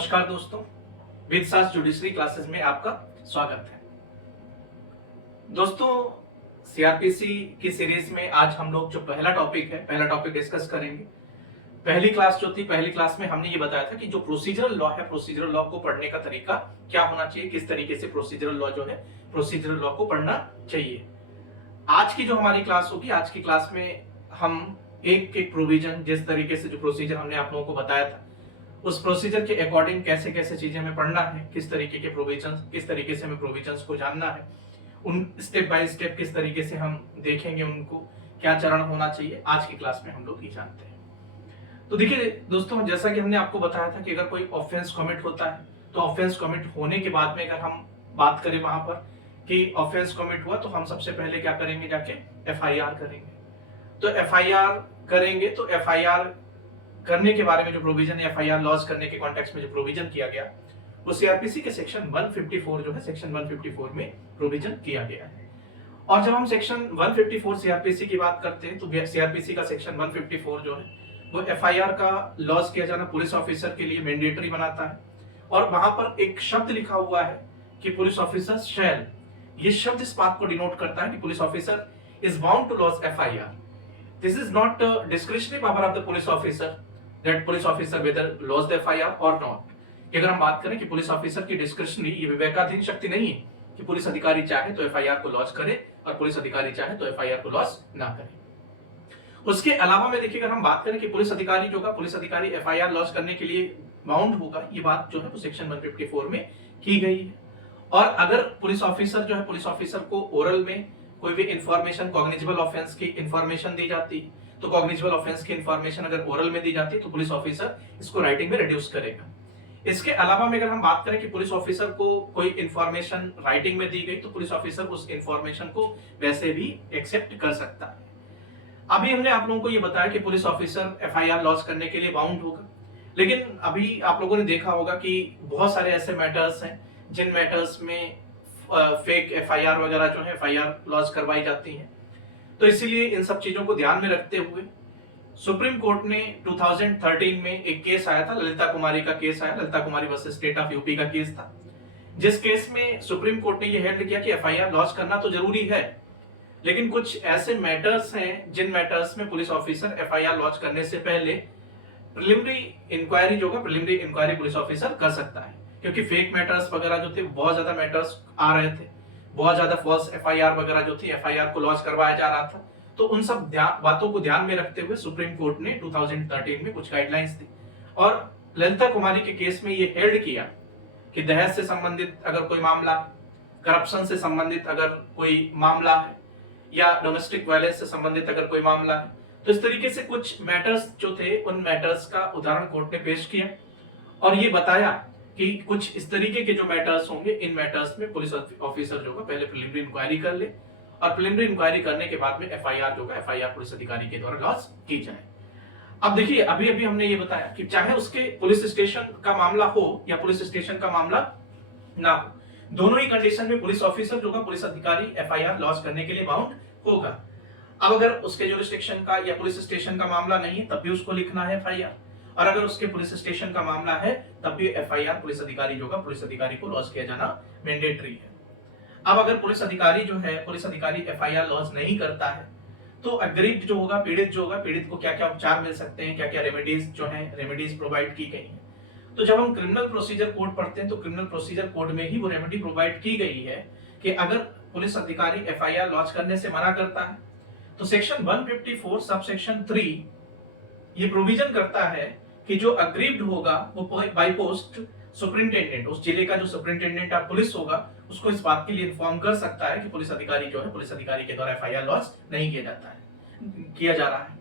नमस्कार दोस्तों, विद सास जुडिशरी क्लासेस में आपका स्वागत है। दोस्तों, सीआरपीसी की सीरीज में आज हम लोग जो पहला टॉपिक डिस्कस करेंगे। पहली क्लास में हमने ये बताया था कि जो प्रोसीजरल लॉ है, प्रोसीजरल लॉ को पढ़ने का तरीका क्या होना चाहिए, किस तरीके से प्रोसीजरल लॉ जो है प्रोसीजरल लॉ को पढ़ना चाहिए। आज की जो हमारी क्लास होगी, आज की क्लास में हम एक एक प्रोविजन, जिस तरीके से जो प्रोसीजर हमने आप लोगों को बताया था, उस प्रोसीजर के अकॉर्डिंग कैसे कैसे चीजें हमें पढ़ना है, किस तरीके के प्रोविजंस, किस तरीके से हमें प्रोविजंस को जानना है, उन स्टेप बाय स्टेप किस तरीके से हम देखेंगे, उनको क्या चरण होना चाहिए, आज की क्लास में हम लोग ये जानते हैं। तो देखिए दोस्तों, जैसा कि हमने आपको बताया था कि अगर कोई ऑफेंस कमिट होता है तो ऑफेंस कमिट होने के बाद में अगर हम बात करें वहां पर कि ऑफेंस कमिट हुआ, तो हम सबसे पहले क्या करेंगे, जाके एफआईआर करेंगे। तो एफआईआर करेंगे तो एफआईआर करने के बारे में जो प्रोविजन है, एफआईआर लॉन्च करने के कॉन्टेक्स्ट में जो प्रोविजन किया गया, वो सीआरपीसी के सेक्शन 154 जो है, सेक्शन 154 में प्रोविजन किया गया है। और जब हम सेक्शन 154 सीआरपीसी की बात करते हैं तो सीआरपीसी का सेक्शन 154 जो है वो एफआईआर का लॉन्च किया जाना पुलिस ऑफिसर के लिए मैंडेटरी बनाता है। और वहां पर एक शब्द लिखा हुआ है कि पुलिस ऑफिसर शैल, ये शब्द इस बात को डिनोट करता है कि police officer is bound to launch FIR. This is not discretionary power of the police officer that police officer whether lodge the FIR or not। कि अगर हम बात करें कि पुलिस ऑफिसर की डिस्क्रिशनरी, ये विवेकाधीन शक्ति नहीं है कि पुलिस अधिकारी चाहे तो एफआईआर को लॉन्च करे और पुलिस अधिकारी चाहे तो एफआईआर को लॉन्च ना करे। उसके अलावा में देखिए, अगर हम बात करें कि पुलिस अधिकारी जो का पुलिस अधिकारी एफआईआर लॉन्च करने के लिए बाउंड होगा, ये बात जो है वो सेक्शन 154 में की गई है। और अगर पुलिस ऑफिसर जो है, पुलिस ऑफिसर को ओरल में कोई भी इंफॉर्मेशन, कॉग्निजिबल ऑफेंस की इंफॉर्मेशन दी जाती है, तो कॉग्निजिबल ऑफेंस की इंफॉर्मेशन अगर ओरल में दी जाती है तो पुलिस ऑफिसर इसको राइटिंग में रिड्यूस करेगा। इसके अलावा में अगर हम बात करें कि पुलिस ऑफिसर को कोई इंफॉर्मेशन राइटिंग में दी गई तो पुलिस ऑफिसर उस इंफॉर्मेशन को वैसे भी एक्सेप्ट कर सकता है। अभी हमने आप लोगों को ये बताया कि पुलिस ऑफिसर एफआईआर लॉन्च करने के लिए बाउंड होगा, लेकिन अभी आप लोगों ने देखा होगा कि बहुत सारे ऐसे मैटर्स हैं जिन मैटर्स में फेक एफआईआर वगैरह जो है एफआईआर लॉन्च करवाई जाती है। तो इसीलिए इन सब चीजों को ध्यान में रखते हुए सुप्रीम कोर्ट ने 2013 में एक केस आया था, ललिता कुमारी का केस आया, ललिता कुमारी वर्सेस स्टेट ऑफ यूपी का केस था, जिस केस में सुप्रीम कोर्ट ने यह हेल्ड किया कि एफआईआर लॉन्च करना तो जरूरी है, लेकिन कुछ ऐसे मैटर्स हैं जिन मैटर्स में पुलिस ऑफिसर एफआईआर लॉन्च करने से पहले प्रिलिमिनरी इंक्वायरी जो है, प्रिलिमिनरी इंक्वायरी पुलिस ऑफिसर कर सकता है। क्योंकि फेक मैटर्स वगैरह जो थे, बहुत ज्यादा मैटर्स आ रहे थे, बहुत ज्यादा फॉल्स एफआईआर वगैरह जो थी, एफआईआर को लॉन्च करवाया जा रहा था। तो उन सब बातों को ध्यान में रखते हुए सुप्रीम कोर्ट ने 2013 में कुछ गाइडलाइंस दी और ललिता कुमारी के केस में ये हेल्ड किया कि दहेज से संबंधित अगर कोई मामला, करप्शन से संबंधित अगर कोई मामला है, या डोमेस्टिक वायलेंस से संबंधित अगर कोई मामला है, तो इस तरीके से कुछ मैटर्स जो थे, उन मैटर्स का उदाहरण कोर्ट ने पेश किया और ये बताया कि कुछ इस तरीके के जो मैटर्स होंगे, इन मैटर्स में पुलिस ऑफिसर जो है पहले प्रिलिमिनरी इंक्वायरी कर ले और प्रिलिमिनरी इंक्वायरी करने के बाद में एफआईआर जो है एफआईआर पुलिस अधिकारी के द्वारा लॉन्च की जाए। अब देखिए, अभी अभी हमने ये बताया कि चाहे उसके पुलिस स्टेशन का मामला हो या पुलिस स्टेशन का मामला ना हो, दोनों ही कंडीशन में पुलिस ऑफिसर जो है, पुलिस अधिकारी एफआईआर लॉन्च करने के लिए बाउंड होगा। अब अगर उसके जुरिस्डिक्शन का या पुलिस स्टेशन का मामला नहीं है तब भी उसको लिखना है एफआईआर, और अगर उसके पुलिस स्टेशन का मामला है तब भी एफआईआर पुलिस अधिकारी जो है, पुलिस अधिकारी को लॉन्च किया जाना मैंडेटरी है। अब अगर पुलिस अधिकारी जो है, पुलिस अधिकारी एफआईआर लॉन्च नहीं करता है तो अग्रीव्ड जो होगा, पीड़ित जो होगा, पीड़ित को क्या क्या उपचार मिल सकते हैं, क्या क्या रेमेडीज जो है, रेमेडीज प्रोवाइड की गई हैं। तो जब हम क्रिमिनल प्रोसीजर कोड पढ़ते हैं तो क्रिमिनल प्रोसीजर कोड में ही वो रेमेडी प्रोवाइड की गई है कि अगर पुलिस अधिकारी एफआईआर लॉन्च करने से मना करता है तो सेक्शन 154 सब सेक्शन 3 ये प्रोविजन करता है कि जो अग्रीव्ड होगा वो बाय पोस्ट सुपरिंटेंडेंट, उस जिले का जो सुपरिंटेंडेंट ऑफ पुलिस होगा, उसको इस बात के लिए इन्फॉर्म कर सकता है कि पुलिस अधिकारी जो है, पुलिस अधिकारी के द्वारा एफआईआर लॉन्च नहीं किया जा रहा है।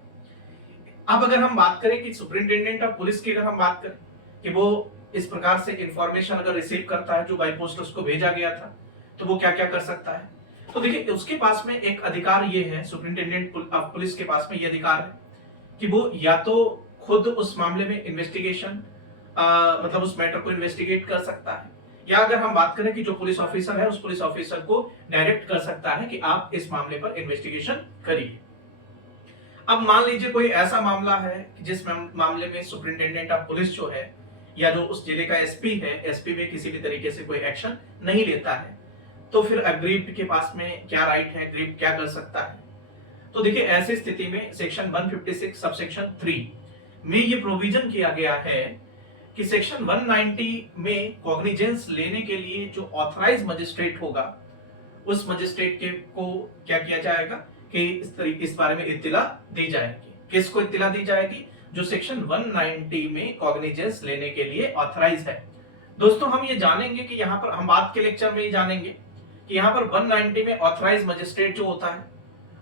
अब अगर हम बात करें कि सुपरिंटेंडेंट ऑफ पुलिस की, अगर हम बात करें कि वो इस प्रकार से इंफॉर्मेशन अगर रिसीव करता है जो बाय पोस्ट उसको भेजा गया था, तो वो क्या क्या कर सकता है। तो देखिए, उसके पास में एक अधिकार ये है, सुपरिंटेंडेंट ऑफ पुलिस के पास में ये अधिकार है कि वो या तो खुद उस मामले में इन्वेस्टिगेशन, मतलब उस मैटर को इन्वेस्टिगेट कर सकता है, या अगर हम बात करें कि जो पुलिस ऑफिसर है, उस पुलिस ऑफिसर को डायरेक्ट कर सकता है कि आप इस मामले पर इन्वेस्टिगेशन करिए। अब मान लीजिए कोई ऐसा मामला है कि जिस मामले में सुपरिंटेंडेंट ऑफ पुलिस जो है या जो उस जिले का एसपी है, एसपी में किसी भी तरीके से कोई एक्शन नहीं लेता है, तो फिर अग्रीव्ड के पास में क्या राइट है, अग्रीव्ड क्या कर सकता है। तो देखिए ऐसी स्थिति में सेक्शन 156 सबसेक्शन 3 में ये प्रोविजन किया गया है कि सेक्शन 190 में कॉग्निजेंस लेने के लिए जो ऑथराइज मजिस्ट्रेट होगा, उस मजिस्ट्रेट के को क्या किया जाएगा कि इस बारे में इत्तिला दी जाएगी। किसको इत्तिला दी जाएगी? जो सेक्शन 190 में कॉग्निजेंस लेने के लिए ऑथराइज है। दोस्तों हम ये जानेंगे कि यहाँ पर हम बात के लेक्चर में ये जानेंगे कि यहाँ पर 190 में ऑथराइज मजिस्ट्रेट जो होता है,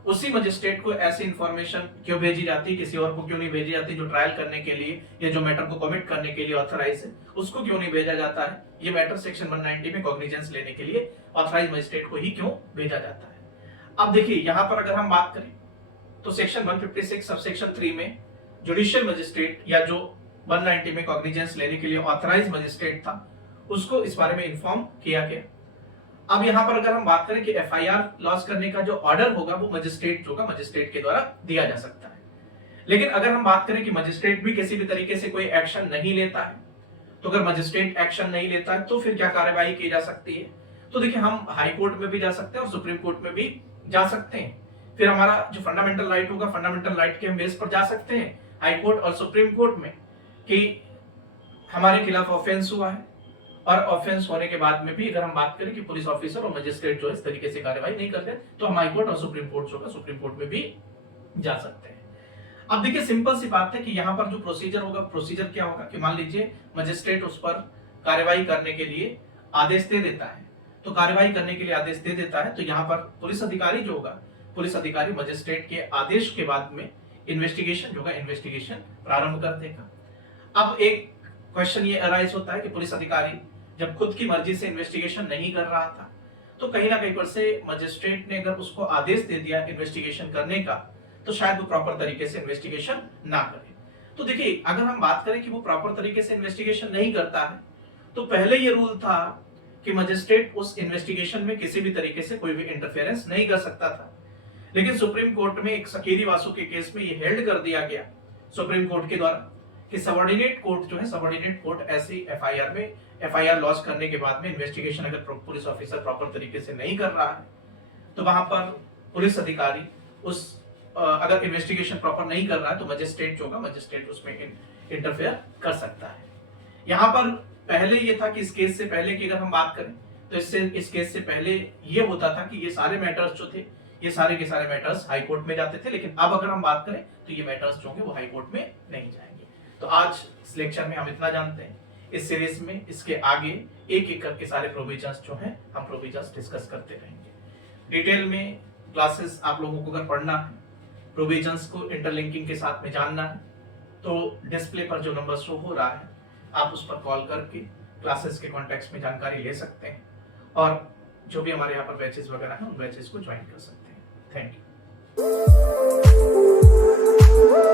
उसी मजिस्ट्रेट को ऐसी इंफॉर्मेशन क्यों भेजी जाती है, किसी और को क्यों नहीं भेजी जाती, जो ट्रायल करने के लिए या जो मैटर को कमिट करने के लिए ऑथराइज है, उसको क्यों नहीं भेजा जाता है। ये मैटर सेक्शन 190 में कॉग्निजेंस लेने के लिए ऑथराइज मजिस्ट्रेट को ही क्यों भेजा जाता है। अब देखिए यहाँ पर अगर हम बात करें तो सेक्शन 156 सबसेक्शन 3 में जुडिशियल मजिस्ट्रेट या जो 190 में कॉग्निजेंस लेने के लिए ऑथराइज मजिस्ट्रेट था, उसको इस बारे में इन्फॉर्म किया गया। अब यहाँ पर अगर हम बात करें कि एफआईआर लॉन्च करने का जो ऑर्डर होगा वो मजिस्ट्रेट होगा, मजिस्ट्रेट के द्वारा दिया जा सकता है। लेकिन अगर हम बात करें कि मजिस्ट्रेट भी किसी भी तरीके से कोई एक्शन नहीं लेता है, तो अगर मजिस्ट्रेट एक्शन नहीं लेता है तो फिर क्या कार्यवाही की जा सकती है। तो देखिए हम हाई कोर्ट में भी जा सकते हैं और सुप्रीम कोर्ट में भी जा सकते हैं। फिर हमारा जो फंडामेंटल राइट होगा, फंडामेंटल राइट के हम बेस पर जा सकते हैं हाई कोर्ट और सुप्रीम कोर्ट में कि हमारे खिलाफ ऑफेंस हुआ है, और ऑफेंस होने के बाद में भी अगर हम बात करें कि पुलिस ऑफिसर और मजिस्ट्रेट जो इस तरीके से कार्रवाई नहीं करते, तो हम हाई कोर्ट और सुप्रीम कोर्ट होगा, सुप्रीम कोर्ट में भी जा सकते हैं। अब देखिए सिंपल सी बात है कि यहाँ पर जो प्रोसीजर होगा, प्रोसीजर क्या होगा कि मान लीजिए मजिस्ट्रेट उस पर कार्रवाई करने के लिए आदेश दे देता है, तो कार्रवाई करने के लिए आदेश दे देता है, तो यहाँ पर पुलिस अधिकारी जो होगा, पुलिस अधिकारी मजिस्ट्रेट के आदेश के बाद में इन्वेस्टिगेशन जो होगा, इन्वेस्टिगेशन प्रारंभ कर देगा। अब एक क्वेश्चन ये अराइज होता है कि पुलिस अधिकारी जब खुद की मर्जी से इन्वेस्टिगेशन नहीं कर रहा था, तो कहीं ना कहीं पर से मजिस्ट्रेट ने अगर उसको आदेश दे दिया इन्वेस्टिगेशन करने का, तो शायद वो प्रॉपर तरीके से इन्वेस्टिगेशन ना करे। तो देखिए अगर हम बात करें कि वो प्रॉपर तरीके से इन्वेस्टिगेशन नहीं करता है, तो पहले ये रूल था कि मजिस्ट्रेट उस इन्वेस्टिगेशन में किसी भी तरीके से कोई भी इंटरफेरेंस नहीं कर सकता था। लेकिन सुप्रीम कोर्ट में एक सकेरी वासु के केस में ये हेल्ड कर दिया गया सुप्रीम कोर्ट के द्वारा कि सबऑर्डिनेट कोर्ट जो है, सबऑर्डिनेट कोर्ट ऐसी एफआईआर में एफआईआर लॉन्च करने के बाद में इन्वेस्टिगेशन अगर पुलिस ऑफिसर प्रॉपर तरीके से नहीं कर रहा है, तो वहां पर पुलिस अधिकारी उस अगर इन्वेस्टिगेशन प्रॉपर नहीं कर रहा है, तो मजिस्ट्रेट जो होगा, मजिस्ट्रेट उसमें इंटरफेयर कर सकता है। यहाँ पर पहले ये था कि इस केस से पहले की अगर हम बात करें तो इस केस से पहले ये होता था कि ये सारे मैटर्स जो थे, ये सारे के सारे मैटर्स हाई कोर्ट में जाते थे। लेकिन अब अगर हम बात करें तो ये मैटर्स जो होंगे वो हाई कोर्ट में नहीं जाएंगे। तो आज इस लेक्चर में हम इतना जानते हैं। इस सीरीज में इसके आगे एक एक करके सारे प्रोविजंस जो हैं, हम प्रोविजंस डिस्कस करते रहेंगे। डिटेल में क्लासेस आप लोगों को अगर पढ़ना है, प्रोविजंस को इंटरलिंकिंग के साथ में जानना है, तो डिस्प्ले पर जो नंबर शो हो रहा है आप उस पर कॉल करके क्लासेस के कॉन्टेक्स्ट में जानकारी ले सकते हैं, और जो भी हमारे यहाँ पर बैचेस वगैरह हैं उन बैचेस को ज्वाइन कर सकते हैं। Thank you.